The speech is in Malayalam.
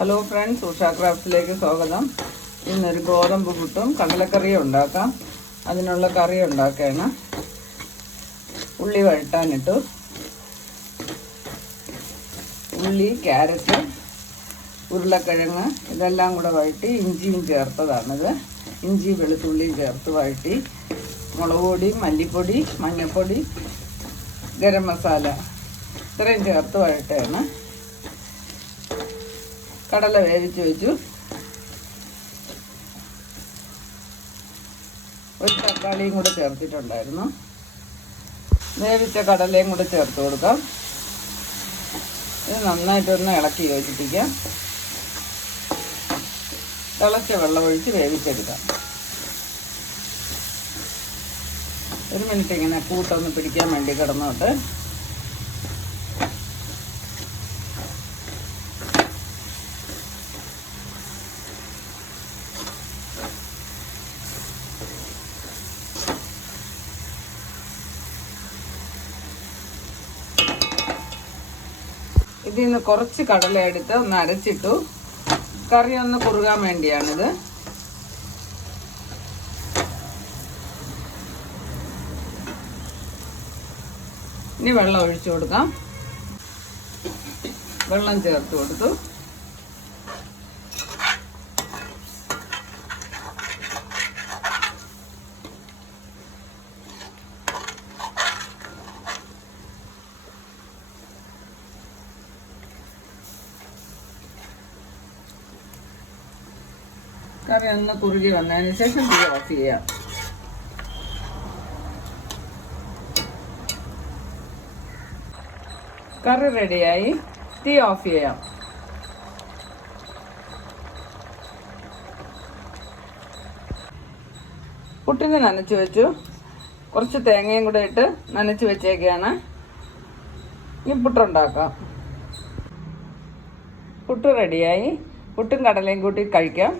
ഹലോ ഫ്രണ്ട്സ്, ഉഷ ക്രാഫ്റ്റിലേക്ക് സ്വാഗതം. ഇന്നൊരു ഗോതമ്പ് പുട്ടും കടലക്കറിയും ഉണ്ടാക്കാം. അതിനുള്ള കറി ഉണ്ടാക്കുകയാണ്. ഉള്ളി വഴട്ടാനിട്ടു. ഉള്ളി, ക്യാരറ്റ്, ഉരുളക്കിഴങ്ങ് ഇതെല്ലാം കൂടെ വഴറ്റി ഇഞ്ചിയും ചേർത്തതാണിത്. ഇഞ്ചി വെളുത്തുള്ളിയും ചേർത്ത് വഴറ്റി മുളക് പൊടി, മല്ലിപ്പൊടി, മഞ്ഞൾപ്പൊടി, ഗരം മസാല ഇത്രയും ചേർത്ത് വഴട്ടുകയാണ്. കടല വേവിച്ച് വെച്ചു. ഒരു തക്കാളിയും കൂടെ ചേർത്തിട്ടുണ്ടായിരുന്നു. വേവിച്ച കടലയും കൂടെ ചേർത്ത് കൊടുക്കാം. ഇത് നന്നായിട്ടൊന്ന് ഇളക്കി യോജിപ്പിക്കാം. തിളച്ച വെള്ളം ഒഴിച്ച് വേവിച്ചെടുക്കാം. ഒരു മിനിറ്റ് ഇങ്ങനെ കൂട്ടൊന്ന് പിടിക്കാൻ വേണ്ടി കിടന്നോട്ട്. ഇതിൽ നിന്ന് കുറച്ച് കടല എടുത്ത് ഒന്ന് അരച്ചിട്ടു. കറി ഒന്ന് കുറുകാൻ വേണ്ടിയാണിത്. ഇനി വെള്ളം ഒഴിച്ചു കൊടുക്കാം. വെള്ളം ചേർത്ത് കൊടുത്തു. കറി ഒന്ന് കുറുകി വന്നതിന് ശേഷം തീ ഓഫ് ചെയ്യാം. കറി റെഡിയായി. തീ ഓഫ് ചെയ്യാം. പുട്ടിന് നനച്ച് വെച്ചു. കുറച്ച് തേങ്ങയും കൂടെ ഇട്ട് നനച്ച് വെച്ചേക്കാണ്. ഇനി പുട്ടുണ്ടാക്കാം. പുട്ട് റെഡിയായി. പുട്ടും കടലയും കൂട്ടി കഴിക്കാം.